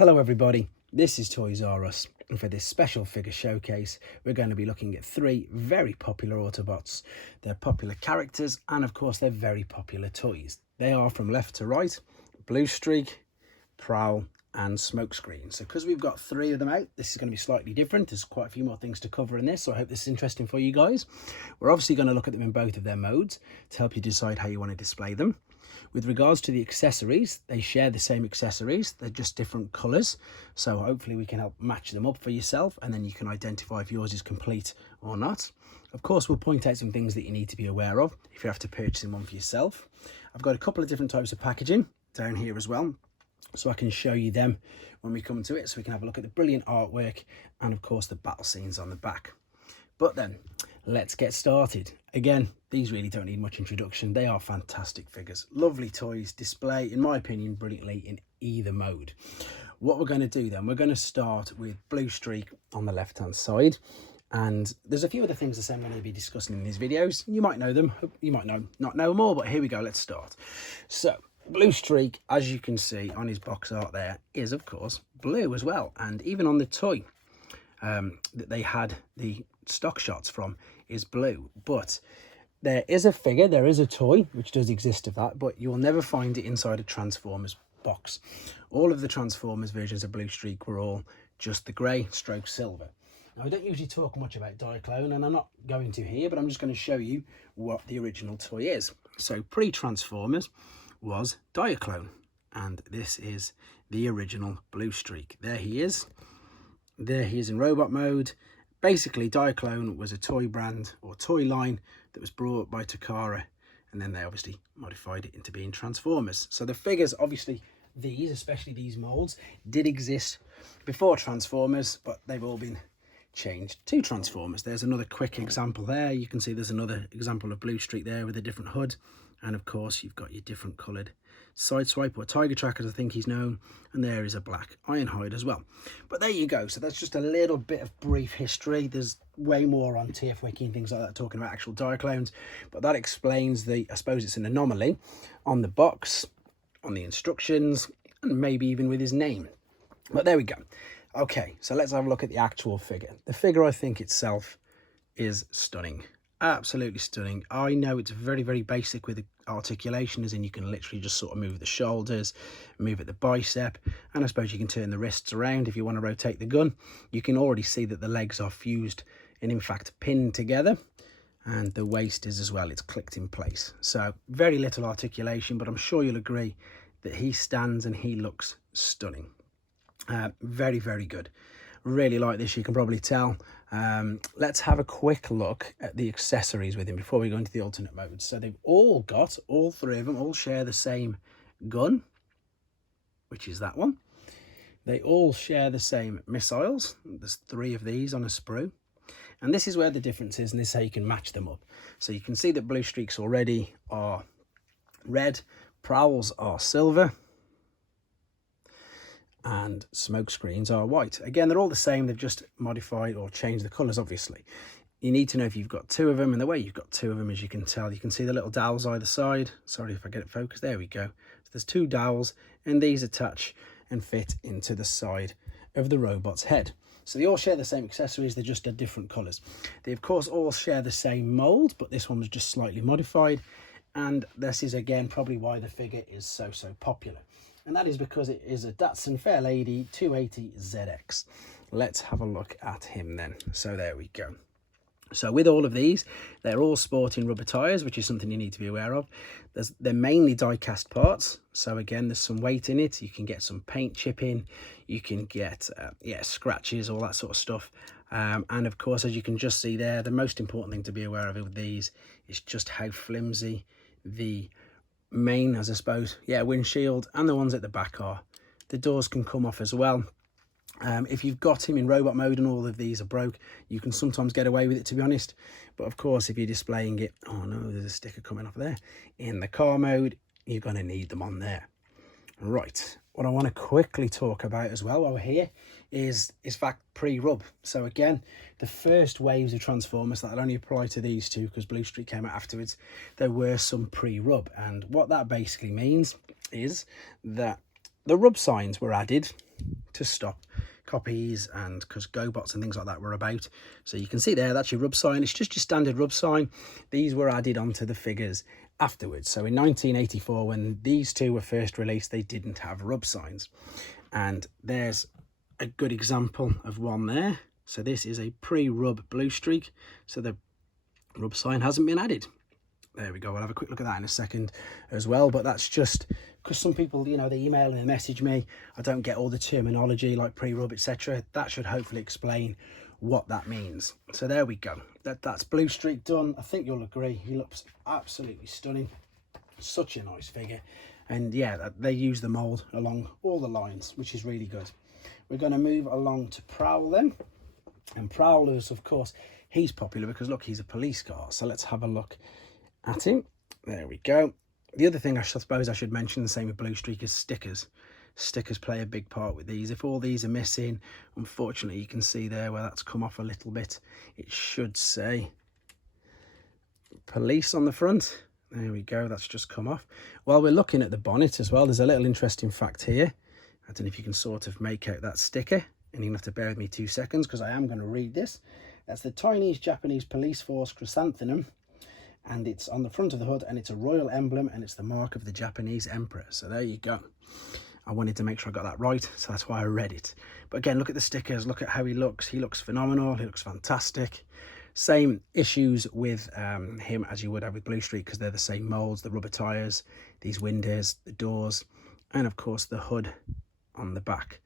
Hello everybody, this is Toys R Us, and for this special figure showcase we're going to be looking at three very popular Autobots. They're popular characters and of course they're very popular toys. They are, from left to right, Bluestreak, Prowl and Smokescreen. So because we've got three of them out, this is going to be slightly different. There's quite a few more things to cover in this, so I hope this is interesting for you guys. We're obviously going to look at them in both of their modes to help you decide how you want to display them. With regards to the accessories, they share the same accessories, they're just different colours, so hopefully we can help match them up for yourself and then you can identify if yours is complete or not. Of course, we'll point out some things that you need to be aware of if you have to purchase one for yourself. I've got a couple of different types of packaging down here as well, so I can show you them when we come to it, so we can have a look at the brilliant artwork and of course the battle scenes on the back. But then let's get started. Again, these really don't need much introduction. They are fantastic figures, lovely toys, display in my opinion brilliantly in either mode. What we're going to do then, we're going to start with Bluestreak on the left hand side, and there's a few other things that I'm going to be discussing in these videos. You might know them, you might not know them all, but here we go, let's start. So Bluestreak, as you can see on his box art there, is of course blue as well, and even on the toy that they had the stock shots from is blue. But there is a figure, there is a toy which does exist of that, but you will never find it inside a Transformers box. All of the Transformers versions of Bluestreak were all just the grey stroke silver. Now I don't usually talk much about Diaclone, and I'm not going to here, but I'm just going to show you what the original toy is. So pre-Transformers was Diaclone, and this is the original Bluestreak. There he is in robot mode. Basically, Diaclone was a toy brand or toy line that was brought by Takara, and then they obviously modified it into being Transformers. So the figures, obviously these, especially these molds, did exist before Transformers, but they've all been changed to Transformers. There's another quick example there. You can see there's another example of Bluestreak there with a different hood, and of course you've got your different coloured Sideswipe, or Tiger Track as I think he's known, and there is a black Ironhide as well. But there you go, so that's just a little bit of brief history. There's way more on TF Wiki and things like that talking about actual Diaclones, but that explains the, I suppose it's an anomaly on the box, on the instructions, and maybe even with his name. But there we go. Okay, so let's have a look at the actual figure. The figure, I think itself, is stunning. Absolutely stunning. I know it's very, very basic with the articulation, as in you can literally just sort of move the shoulders, move at the bicep, and I suppose you can turn the wrists around if you want to rotate the gun. You can already see that the legs are fused and in fact pinned together, and the waist is as well, it's clicked in place. So very little articulation, but I'm sure you'll agree that he stands and he looks stunning. Very, very good. Really like this, you can probably tell. Let's have a quick look at the accessories with him before we go into the alternate modes. So they've all got, all three of them all share the same gun, which is that one. They all share the same missiles. There's three of these on a sprue, and this is where the difference is, and this is how you can match them up. So you can see that Bluestreaks already are red, Prowls are silver, and Smokescreens are white. Again, they're all the same, they've just modified or changed the colours. Obviously you need to know if you've got two of them, and the way you've got two of them, as you can tell, you can see the little dowels either side. Sorry if I get it focused, there we go. So there's two dowels, and these attach and fit into the side of the robot's head. So they all share the same accessories, they're just different colours. They of course all share the same mould, but this one was just slightly modified, and this is again probably why the figure is so popular. And that is because it is a Datsun Fairlady 280 ZX. Let's have a look at him then. So there we go. So with all of these, they're all sporting rubber tyres, which is something you need to be aware of. They're mainly die-cast parts. So again, there's some weight in it. You can get some paint chipping. You can get, scratches, all that sort of stuff. And of course, as you can just see there, the most important thing to be aware of with these is just how flimsy the main, as I suppose, windshield and the ones at the back are. The doors can come off as well. If you've got him in robot mode and all of these are broke, you can sometimes get away with it, to be honest. But of course, if you're displaying it, oh no, there's a sticker coming off there, in the car mode, you're going to need them on there. Right, what I want to quickly talk about as well while we're here is fact pre-rub. So again, the first waves of Transformers, that only apply to these two because Bluestreak came out afterwards, there were some pre-rub, and what that basically means is that the rub signs were added to stop copies, and because GoBots and things like that were about. So you can see there, that's your rub sign. It's just your standard rub sign. These were added onto the figures afterwards. So in 1984, when these two were first released, they didn't have rub signs. And there's a good example of one there. So this is a pre-rub Bluestreak. So the rub sign hasn't been added. There we go. We'll have a quick look at that in a second as well. But that's just because some people, you know, they email and they message me. I don't get all the terminology like pre-rub, etc. That should hopefully explain what that means. So there we go. That's Bluestreak done. I think you'll agree. He looks absolutely stunning. Such a nice figure. And yeah, they use the mould along all the lines, which is really good. We're going to move along to Prowl then. And Prowlers, of course, he's popular because, look, he's a police car. So let's have a look at him. There we go. The other thing I suppose I should mention, the same with Bluestreak, is stickers. Stickers play a big part with these. If all these are missing, unfortunately, you can see there where that's come off a little bit. It should say police on the front. There we go. That's just come off. While we're looking at the bonnet as well, there's a little interesting fact here. I don't know if you can sort of make out that sticker, and you'll have to bear with me 2 seconds because I am going to read this. That's the Chinese Japanese Police Force chrysanthemum, and it's on the front of the hood, and it's a royal emblem, and it's the mark of the Japanese emperor. So there you go. I wanted to make sure I got that right, so that's why I read it. But again, look at the stickers. Look at how he looks. He looks phenomenal. He looks fantastic. Same issues with him as you would have with Bluestreak, because they're the same molds, the rubber tyres, these windows, the doors, and of course the hood on the back.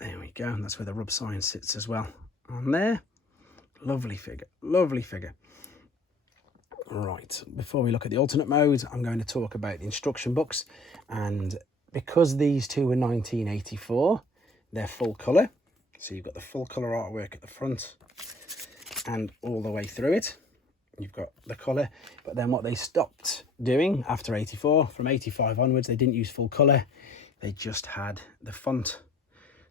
There we go. And that's where the rub sign sits as well on there. Lovely figure. Lovely figure. Right, before we look at the alternate modes, I'm going to talk about the instruction books. And because these two were 1984, they're full colour. So you've got the full colour artwork at the front and all the way through it. You've got the colour. But then what they stopped doing after 84, from 85 onwards, they didn't use full colour. They just had the font.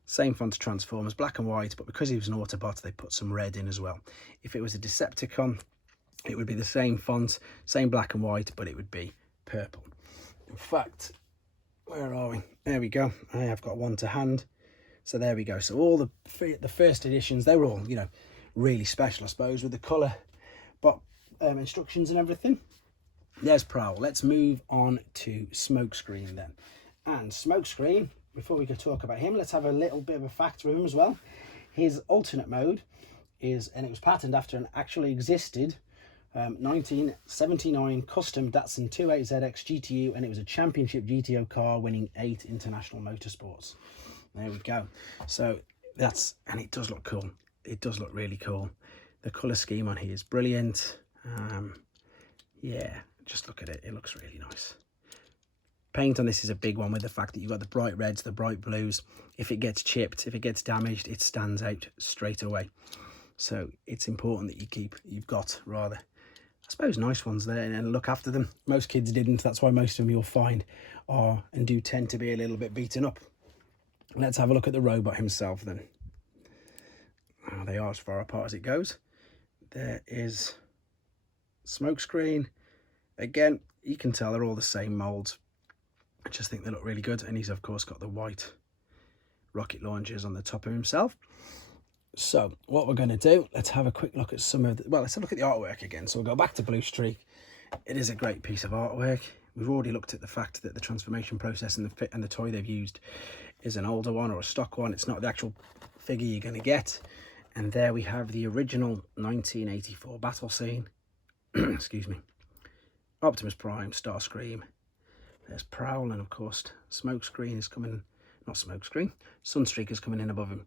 Same font to Transformers, black and white. But because he was an Autobot, they put some red in as well. If it was a Decepticon, it would be the same font, same black and white, but it would be purple. In fact, where are we? There we go. I have got one to hand. So there we go. So all the first editions, they were all, you know, really special, I suppose, with the colour, but instructions and everything. There's Prowl. Let's move on to Smokescreen then. And Smokescreen, before we go talk about him, let's have a little bit of a fact with him as well. His alternate mode is, and it was patterned after an actually existed 1979 custom Datsun 28ZX GTU, and it was a championship GTO car winning 8 international motorsports. There we go. So that's, and it does look cool. It does look really cool. The colour scheme on here is brilliant. Yeah, just look at it. It looks really nice. Paint on this is a big one, with the fact that you've got the bright reds, the bright blues. If it gets chipped, if it gets damaged, it stands out straight away. So it's important that you've got rather, I suppose, nice ones there and look after them. Most kids didn't. That's why most of them you'll find are and do tend to be a little bit beaten up. Let's have a look at the robot himself then. Oh, they are as far apart as it goes. There is Smokescreen. Again, you can tell they're all the same molds. I just think they look really good. And he's, of course, got the white rocket launchers on the top of himself. So what we're going to do, let's have a quick look at some of the, well, let's have a look at the artwork again. So we'll go back to Bluestreak. It is a great piece of artwork. We've already looked at the fact that the transformation process and the fit and the toy they've used is an older one or a stock one. It's not the actual figure you're going to get. And there we have the original 1984 battle scene. Excuse me. Optimus Prime, Starscream. There's Prowl, and of course Smokescreen is coming, not Smokescreen, Sunstreak is coming in above him.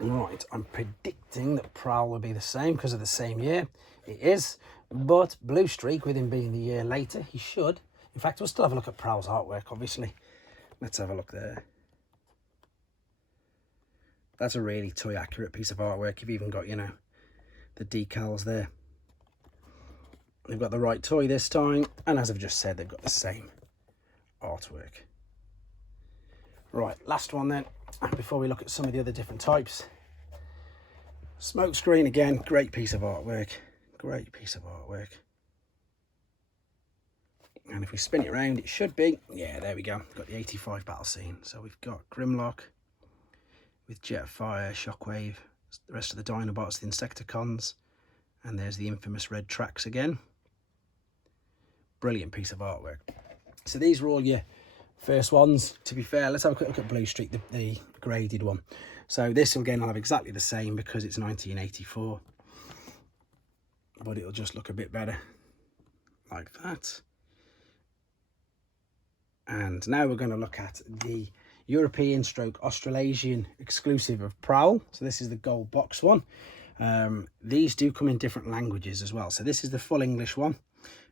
Right, I'm predicting that Prowl will be the same because of the same year. It is, but Bluestreak, with him being the year later, he should. In fact, we'll still have a look at Prowl's artwork, obviously. Let's have a look there. That's a really toy accurate piece of artwork. You've even got, you know, the decals there. They've got the right toy this time, and as I've just said, they've got the same artwork. Right, last one then, before we look at some of the other different types. Smokescreen, again, great piece of artwork. Great piece of artwork. And if we spin it around, it should be, yeah, there we go. Got the 85 battle scene. So we've got Grimlock with Jetfire, Shockwave, the rest of the Dinobots, the Insecticons, and there's the infamous red tracks again. Brilliant piece of artwork. So these were all your first ones. To be fair, let's have a quick look at Bluestreak, the graded one. So this again will have exactly the same because it's 1984, but it'll just look a bit better like that. And now we're going to look at the European / Australasian exclusive of Prowl. So this is the gold box one. These do come in different languages as well. So this is the full English one.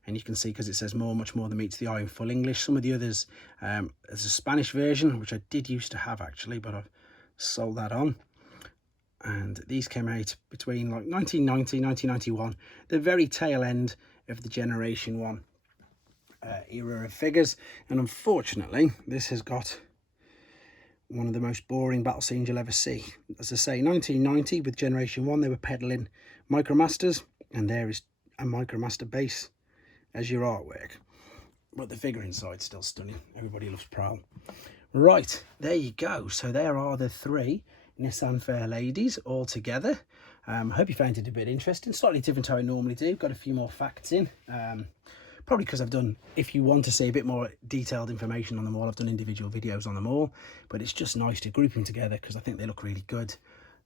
And you can see, because it says much more than meets the eye in full English. Some of the others, there's a Spanish version, which I did used to have actually, but I've sold that on. And these came out between like 1990, 1991, the very tail end of the Generation 1 era of figures. And unfortunately, this has got one of the most boring battle scenes you'll ever see. As I say, 1990 with Generation 1, they were peddling Micromasters, and there is a Micromaster base as your artwork, but the figure inside's still stunning. Everybody loves Prowl. Right, there you go. So there are the 3 Nissan Fair ladies all together. I hope you found it a bit interesting, slightly different to how I normally do. Got a few more facts in, probably because I've done, if you want to see a bit more detailed information on them all, I've done individual videos on them all, but it's just nice to group them together because I think they look really good.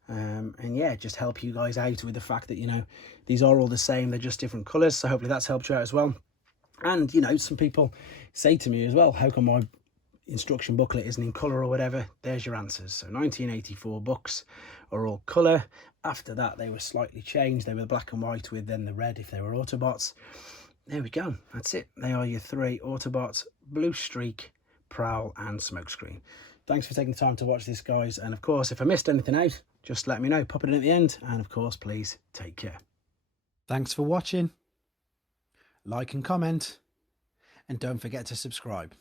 And yeah, just help you guys out with the fact that, you know, these are all the same, they're just different colours. So hopefully that's helped you out as well. And, you know, some people say to me as well, how come my instruction booklet isn't in colour or whatever? There's your answers. So 1984 books are all colour. After that, they were slightly changed. They were black and white with then the red if they were Autobots. There we go. That's it. They are your 3 Autobots: Bluestreak, Prowl and Smokescreen. Thanks for taking the time to watch this, guys. And of course, if I missed anything out, just let me know. Pop it in at the end. And of course, please take care. Thanks for watching. Like and comment. And don't forget to subscribe.